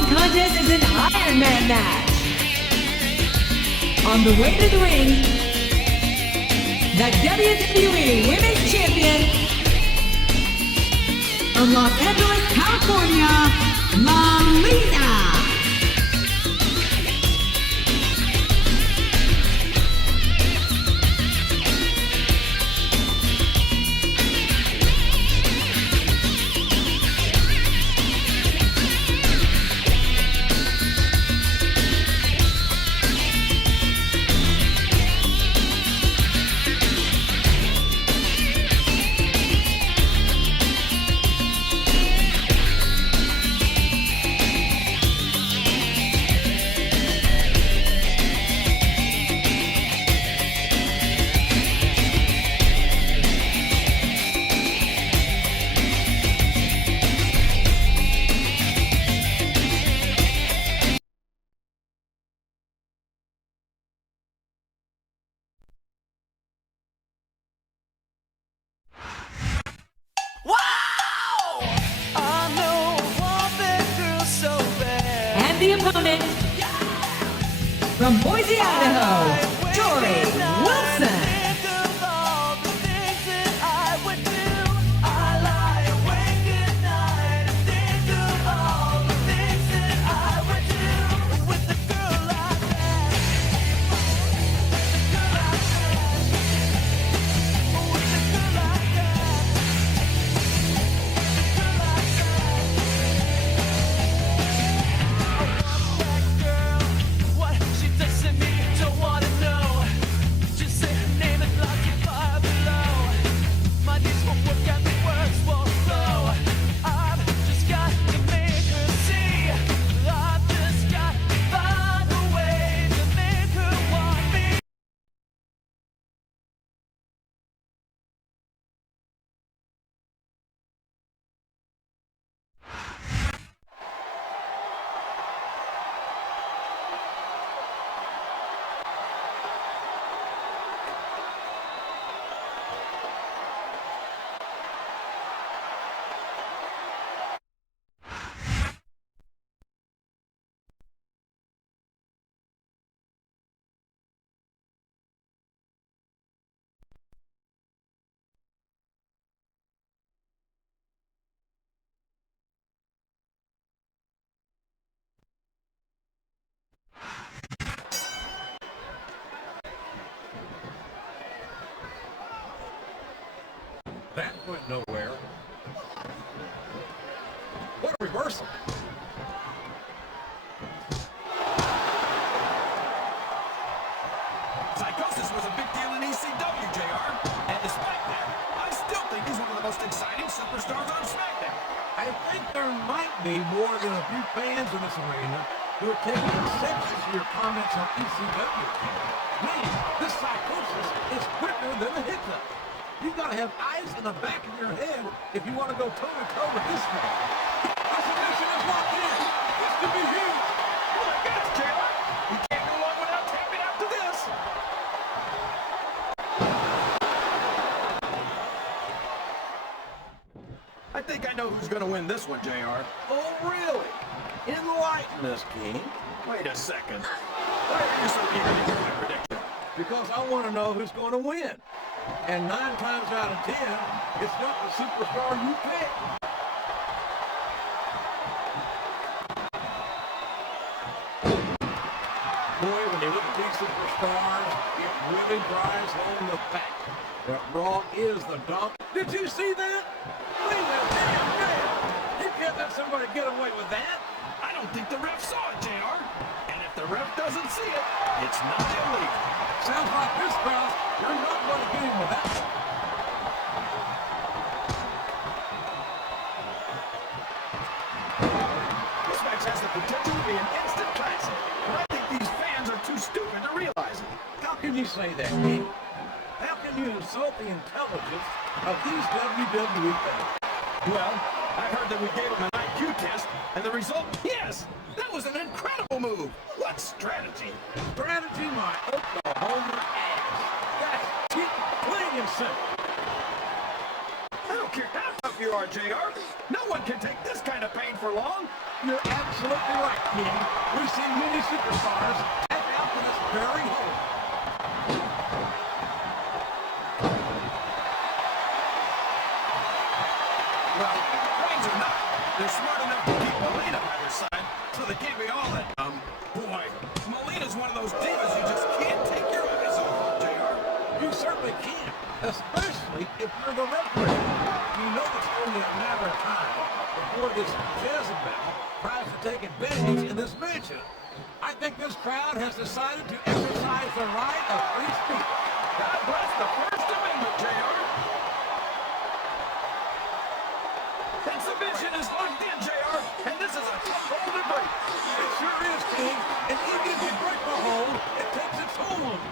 following contest is an Ironman match. On the way to the ring, the WWE Women's Champion from Los Angeles, California, Melina. The opponent, from Boise, Idaho, Torrie Wilson. That went nowhere. What a reversal. Psychosis was a big deal in ECW, JR. And to SmackDown, I still think he's one of the most exciting superstars on SmackDown. I think there might be more than a few fans in this arena who are taking exception to your comments on ECW. Man, this Psychosis is quicker than a hiccup. You've got to have eyes in the back of your head if you want to go toe-to-toe with this man. This submission is locked in. This could be huge. Oh my gosh, JR! We can't go on without tapping out to this. I think I know who's going to win this one, JR. Oh, really? Enlighten us, King. Wait a second. Why are you so eager to hear my prediction? Because I want to know who's going to win. And 9 times out of 10, it's not the superstar you pick. Boy, when you look at these superstars, it really drives home the fact that Raw is the dog. Did you see that? Wait a minute, you can't let somebody get away with that. I don't think the ref saw it, JR. And if the ref doesn't see it, it's not illegal. Sounds like this crowd, you're not going to get him with that. This match has the potential to be an instant classic, but I think these fans are too stupid to realize it. How can you say that, King? How can you insult the intelligence of these WWE fans? Well, I heard that we gave them an IQ test, and the result, yes, that was an incredible move. What strategy? Strategy, my Oklahoma ass. That's cheap, plain and simple. I don't care how tough you are, JR. No one can take this kind of pain for long. You're absolutely right, King. We've seen many superstars tap out to this very hole. Well, brains or not, they're smart enough to keep Melina by their side, so they can't be all that dumb. Boy, Melina's one of those divas you just can't take your eyes off of, JR. You certainly can't, especially if you're the referee. You know it's only a matter of time before this Jezebel tries to take advantage in this matchup. I think this crowd has decided to exercise the right of free speech. God bless the First Amendment, JR. That submission is locked in, JR, and this is a tough hole to break. It sure is, King, and even if you break the hold, it takes its toll on you.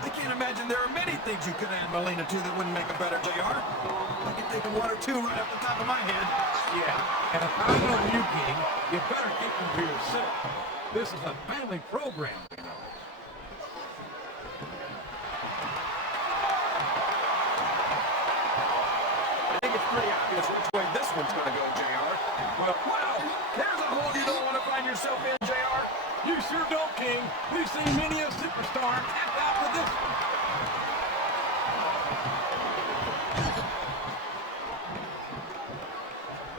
I can't imagine there are many things you could add Melina to that wouldn't make her better, JR. I can think of one or two right off the top of my head. Yeah, and if I know you, King, you better keep them to yourself. This is a family program, you know. I think it's pretty obvious which way this one's going to go, JR. Well, wow, there's a hole you don't want to find yourself in, JR. You sure don't, King. We've seen many a superstar tap out for this one.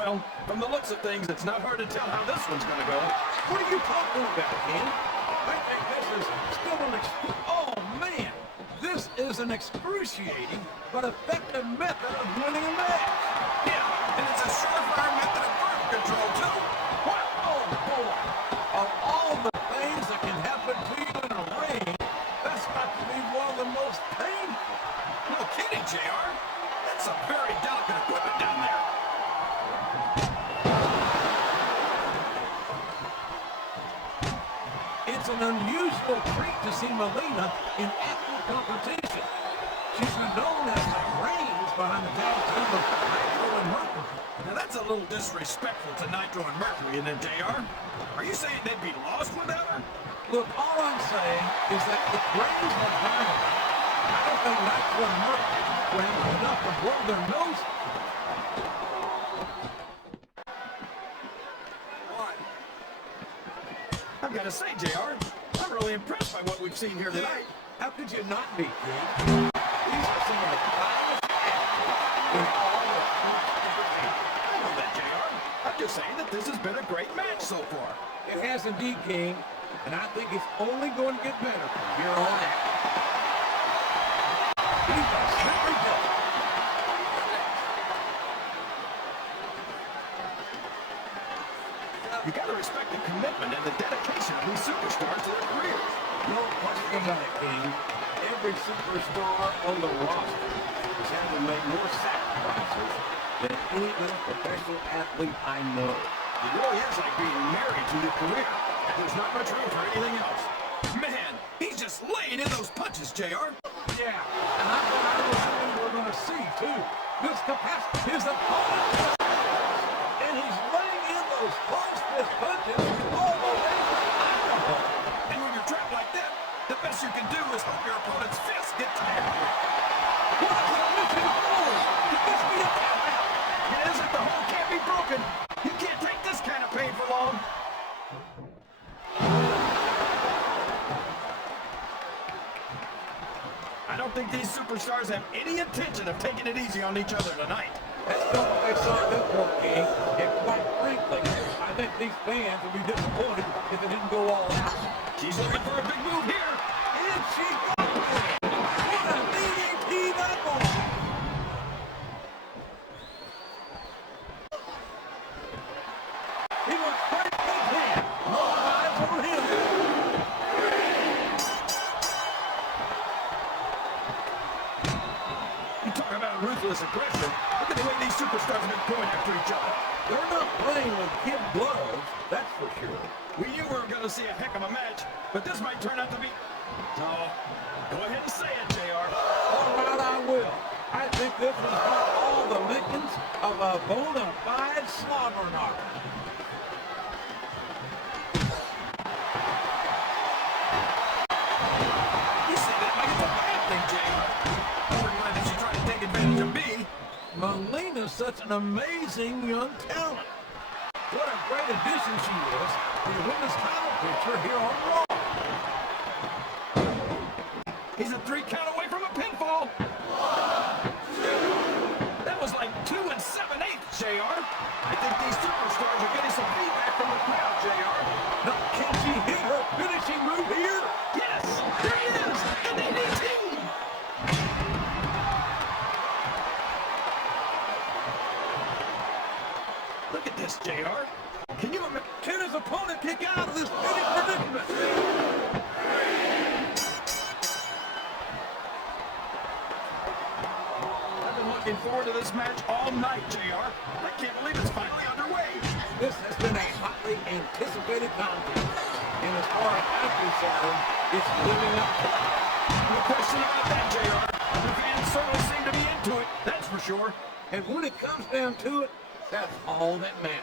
Well, from the looks of things, it's not hard to tell how this one's going to go. What are you talking about, King? I think this is still oh, man! This is an excruciating but effective method of winning a match. Yeah, and it's a surefire method of birth control, too. What? Oh, boy. Of all the things that can happen to you in a ring, that's got to be one of the most painful. No kidding, JR. That's some very delicate equipment down there. It's an unusual treat to see Melina in active competition. She's been known as the brains behind the tag team of Nitro and Mercury. Now that's a little disrespectful to Nitro and Mercury, isn't it, JR? Are you saying they'd be lost without her? Look, all I'm saying is that if brains had dynamite, I don't think Nitro and Mercury would have enough to blow their noses. I've got to say, JR, I'm really impressed by what we've seen here tonight. How could you not be, King? These are some of the finest athletes in all of entertainment. I know that, JR. I'm just saying that this has been a great match so far. It has indeed, King, and I think it's only going to get better from here on out. He's a slippery duck. You got to respect the commitment and the dedication of these superstars to their careers. No question about it, King. Every superstar on the roster has had to make more sacrifices than any other professional athlete I know. It really is like being married to your career. There's not much room for anything else. Man, he's just laying in those punches, JR. Yeah, and I thought I was something we're going to see, too. This capacity, his opponent, and he's laying in those close-fist punches all the way from Idaho. And when you're trapped like that, the best you can do is hope your opponent's fists get tired. What a submission forward! He gets me a tap out. It isn't the hole can't be broken. You can't take this kind of pain for long. I don't think these superstars have any intention of taking it easy on each other tonight. That's not what they saw this one, King. And quite frankly, I think these fans will be disappointed if it didn't go all out. She's looking for a big move here. And she got it! What a DDT that was! He was quite big hand. No eyes on him. You talk about ruthless aggression. Look at the way these superstars have been going after each other. They're not playing with kid gloves, that's for sure. We knew we were going to see a heck of a match, but this might turn out to be... So, go ahead and say it, JR. All right, I will. I think this has got all the makings of a bona fide slaughtering artist. You say that like it's a bad thing, JR. I wouldn't mind if she tried to take advantage such an amazing young talent. What a great addition she is to the women's title picture here on Raw. He's a 3 count away from a pinfall. That was like 2 7/8, JR. I think these superstars are getting some feedback from the crowd, JR. Now, can she hit her finishing move here? Yes, there it is, an DDT. Look at this, JR. Can you imagine? Can his opponent kick out of this finish predicament? I've been looking forward to this match all night, JR. I can't believe it's finally underway. This has been a hotly anticipated contest. And as far as I'm concerned, it's living up to it. No question about that, JR. The fans certainly seem to be into it, that's for sure. And when it comes down to it, that's all that matters.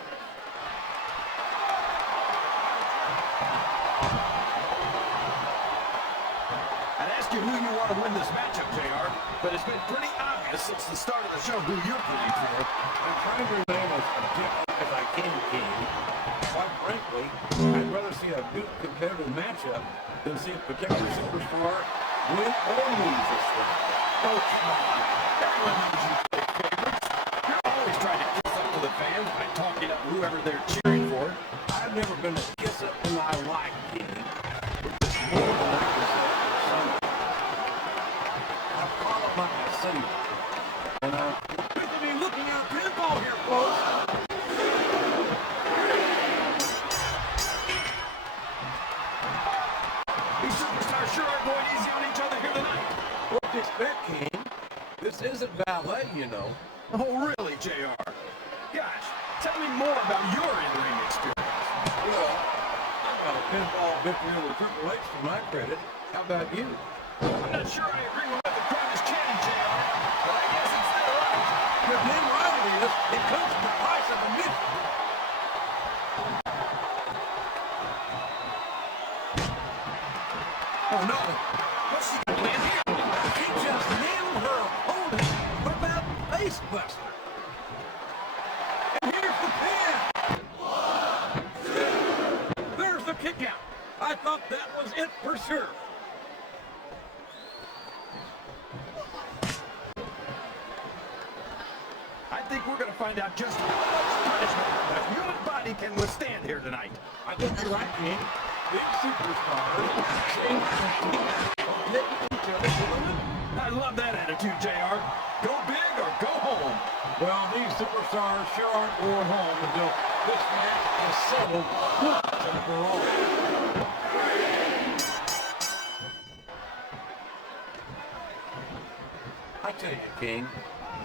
I'd ask you who you want to win this matchup, JR, but it's been pretty obvious since the start of the show who you're rooting for. I'm trying to remain as objective as I can, King. Quite frankly, I'd rather see a good competitive matchup than see a particular superstar win or lose this thing. Oh, come on. Everyone knows you play favorites. You're always trying to kiss up to the fans by talking up whoever they're cheering for. I've never been a kiss up in my life, King. It's more than I can say. I follow my city. And I'm going to be looking out pinball here, folks. These superstars sure are going easy on each other here tonight. What do you expect, King? This isn't ballet, you know. Oh, really, JR? Gosh, tell me more about your in-ring experience. Well, I got a pinball victory over Triple H to my credit. How about you? I'm not sure I agree with what the crowd is chanting, JR, but I guess it's their right. Your damn right it is. It comes at the price of admission. Oh, no. What's she going to land here? She just nailed her opponent. What about face buster? And here's the pin. There's the kick out. I thought that was it for sure. I think we're going to find out just how much punishment the human body can withstand here tonight. I think you're right, King. Big superstars seem to hit each other for the win. I love that attitude, JR. Go big or go home. Well, these superstars sure aren't going home until this match is settled once and for all. I tell you, King,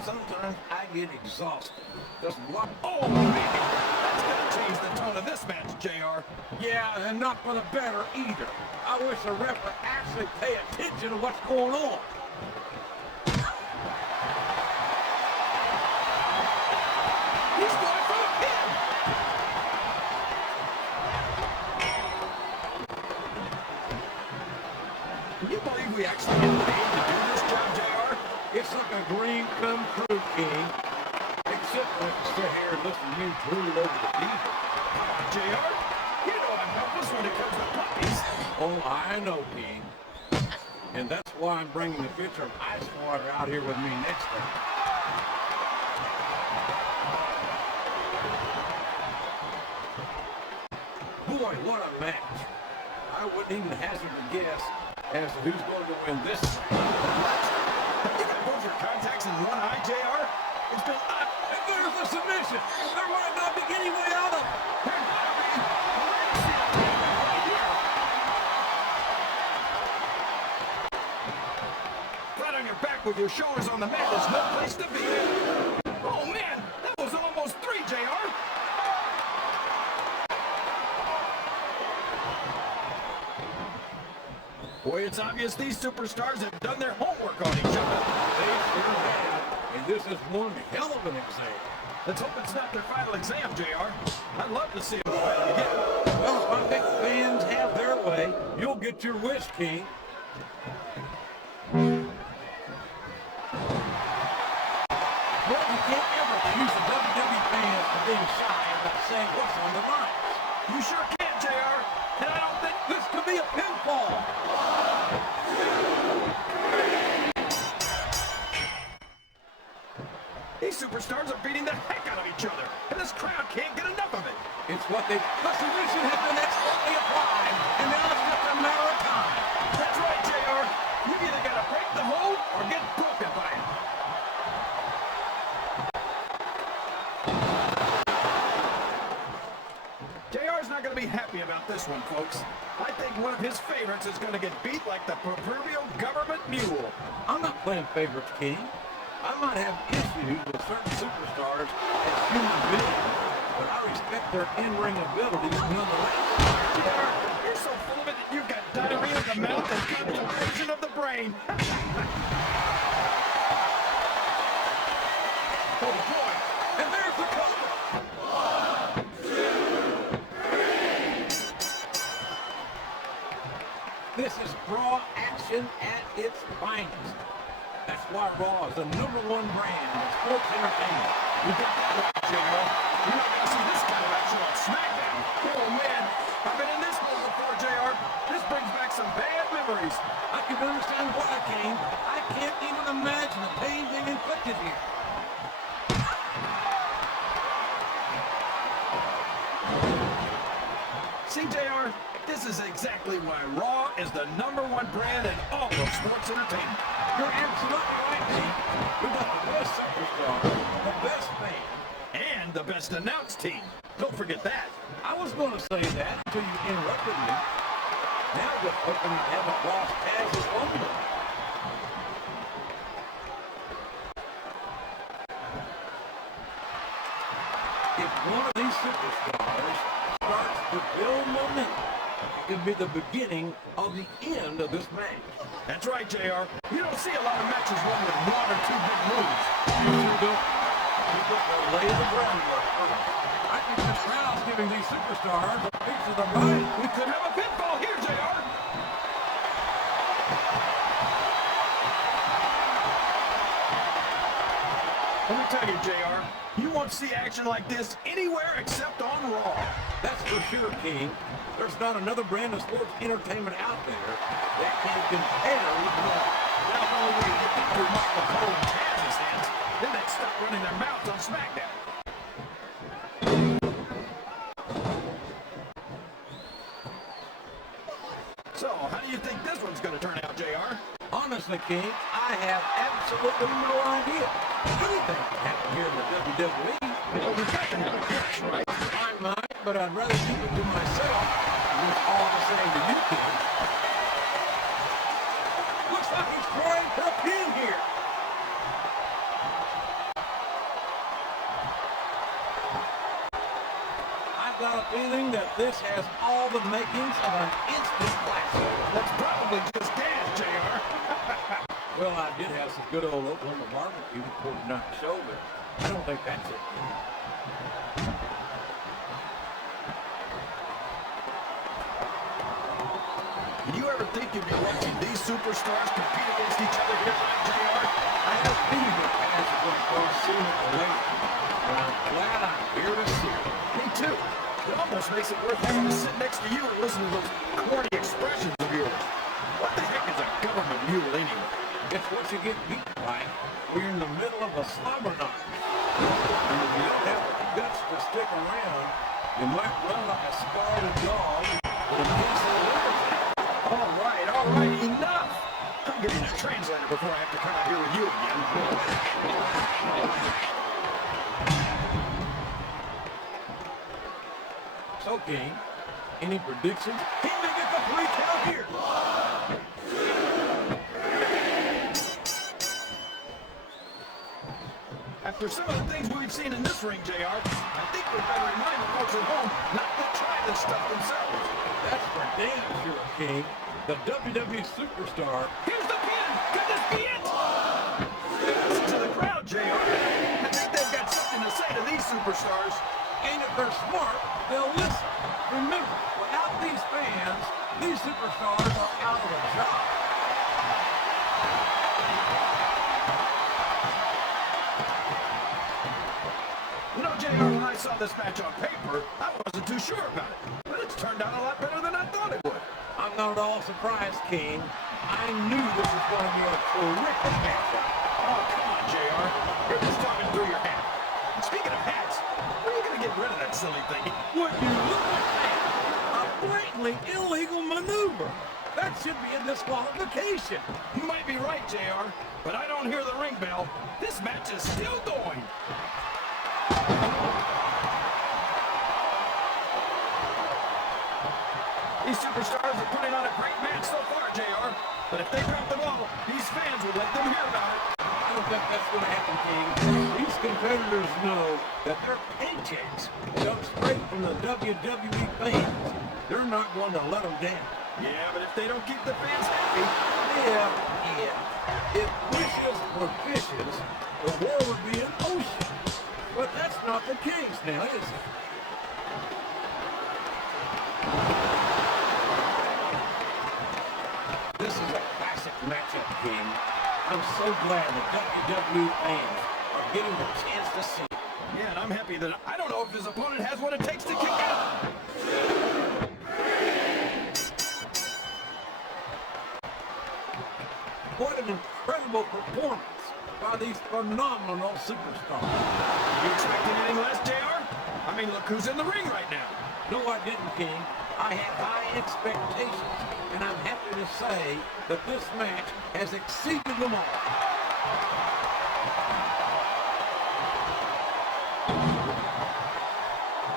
sometimes I get exhausted. Just watch. Oh, man. That's going to change the tone of this match, JR. Yeah, and not for the better either. I wish the ref would actually pay attention to what's going on. He's going for a pin. Can you believe we actually get paid to do this job, JR? It's like a dream come true, King. Except when I can sit here and listen to you drool over the people. JR, you know I'm helpless when it comes to puppies. Oh, I know, King. And that's why I'm bringing a pitcher of ice water out here with me next time. Boy, what a match. I wouldn't even hazard a guess as to who's going to win this. You got both your contacts in one eye, JR? It's been up. And there's the submission. There might not be any way out of it. Flat on your back with your shoulders on the mat is no place to be. Oh, man, that was almost 3, JR. Boy, it's obvious these superstars have done their homework on each other. They sure have. And this is one hell of an exam. Let's hope it's not their final exam, JR. I'd love to see them go at it again. Well, if I think fans have their way, you'll get your wish, King. Well, you can't ever excuse the WWE fans for being shy about saying what's on the line. You sure can, JR. And I don't think This could be a pinfall. these superstars are beating the heck out of each other. And this crowd can't get enough of it. It's what they... The submission has been excellently applied, and now it's just a matter of time. That's right, JR. You either got to break the hold or get broken by it. JR's not going to be happy about this one, folks. I think one of his favorites is going to get beat like the proverbial government mule. I'm not playing favorites, King. I might have issues with certain superstars as human beings, but I respect their in-ring abilities nonetheless. JR, you're so full of it that you've got diarrhea of the mouth and constipation of the brain. Oh boy, and there's the cover. This is Raw action at its finest. That's why Raw is the #1 brand in sports entertainment. You got that right, JR. You're not going to see this kind of action on SmackDown. Oh, man. I've been in this one before, JR. This brings back some bad memories. I can understand why, King. I can't even imagine the pain being inflicted here. See, JR, this is exactly why Raw is the #1 brand in all of sports entertainment. You're absolutely right, King. We've got the best superstar, the best fan. And the best announced team. Don't forget that. I was going to say that until you interrupted me. Now just hoping you haven't lost Taz's opener. If one of these superstars starts to build momentum, it could be the beginning of the end of this match. That's right, JR. You don't see a lot of matches won with one or two big moves. You sure don't. You've got to lay the groundwork first. I think this crowd's giving these superstars a piece of the mind. We could have a pinfall here, JR. Let me tell you, JR, you won't see action like this anywhere except on Raw. That's for sure, King. There's not another brand of sports entertainment out there that can compare with Raw. Now, if only we could get too much of the cold Taz's hands, then they'd stop running their mouths on SmackDown. So, how do you think this one's going to turn out, JR? Honestly, King, I have absolutely no idea. Anything can happen here in the WWE. Well, we've got to have a catch, right? I might, but I'd rather keep it to myself. It's all the same to you, King. Looks like he's trying for a pin here. I've got a feeling that this has all the makings of an instant classic. That's probably just gas, JR. Well, I did have some good old Oklahoma barbecue before tonight's show, but I don't think that's it. Did you ever think you'd be watching these superstars compete against each other here, JR? I had a feeling that Taz was going to cross sooner or later, but I'm glad I'm here to see it. Me too. It almost makes it worth having to sit next to you and listen to those corny expressions of yours. What the heck is a government mule anyway? It's what you get beat by when you're in the middle of a slobber knock. And if you don't have the guts to stick around, you might run like a scalded dog with a piece of liver. All right, enough! I'm getting a translator before I have to come out here with you again. So, King, any predictions? He may get the 3 count here. After some of the things we've seen in this ring, JR, I think we better remind the folks at home not to try this stuff themselves. That's for damn sure, King. The WWE superstar. Here's the pin! Could this be it? Listen to the crowd, JR. I think they've got something to say to these superstars. And if they're smart, they'll listen. Remember, without these fans, these superstars are out of a job. saw this match on paper, I wasn't too sure about it. But it's turned out a lot better than I thought it would. I'm not at all surprised, King. I knew this was going to be a terrific matchup. Oh, come on, JR. You're just talking through your hat. Speaking of hats, when are you going to get rid of that silly thing? Would you look at that? A blatantly illegal maneuver. That should be a disqualification. You might be right, JR, but I don't hear the ring bell. This match is still going. These superstars are putting on a great match so far, JR. But if they drop the ball, these fans will let them hear about it. I don't think that's going to happen, King. These competitors know that their paychecks come straight from the WWE fans. They're not going to let them down. Yeah, but if they don't keep the fans happy... Yeah. If wishes were fishes, the world would be an ocean. But that's not the case now, is it? This is a classic matchup, King. I'm so glad the WWE fans are getting the chance to see it. Yeah, and I'm happy that I don't know if his opponent has what it takes to kick out. What an incredible performance by these phenomenal superstars. You expecting anything less, JR? I mean, look who's in the ring right now. No, I didn't, King. I had high expectations, and I'm happy to say that this match has exceeded them all.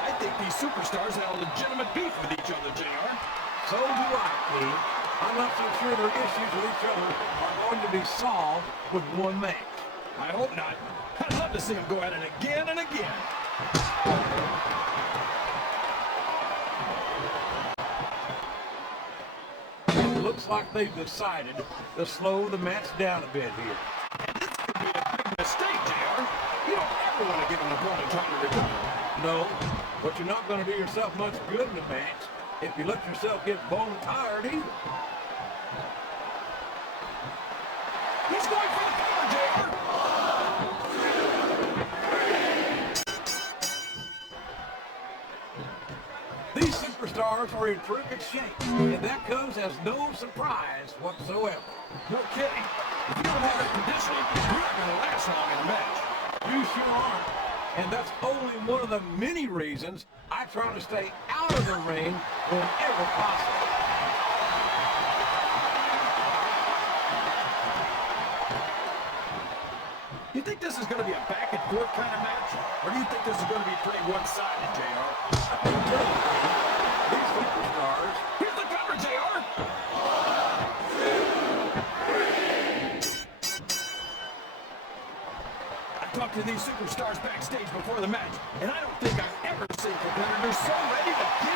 I think these superstars have a legitimate beef with each other, JR. So do I, King. I'm not so sure their issues with each other are going to be solved with one match. I hope not. I'd love to see them go at it again and again. It looks like they've decided to slow the match down a bit here. And this could be a big mistake, JR. You don't ever want to give an opponent time to recover. No, but you're not going to do yourself much good in the match if you let yourself get bone tired either. He's going for the cover, JR. These superstars are in terrific shape, and that comes as no surprise whatsoever. No kidding. If you don't have that conditioning, you're not going to last long in a match. You sure aren't. And that's only one of the many reasons I try to stay out of the ring whenever possible. You think this is going to be a back and forth kind of match? Or do you think this is going to be pretty one-sided, JR? These superstars, Here's the cover, JR. I talked to these superstars backstage before the match, and I don't think I've ever seen competitors so ready to give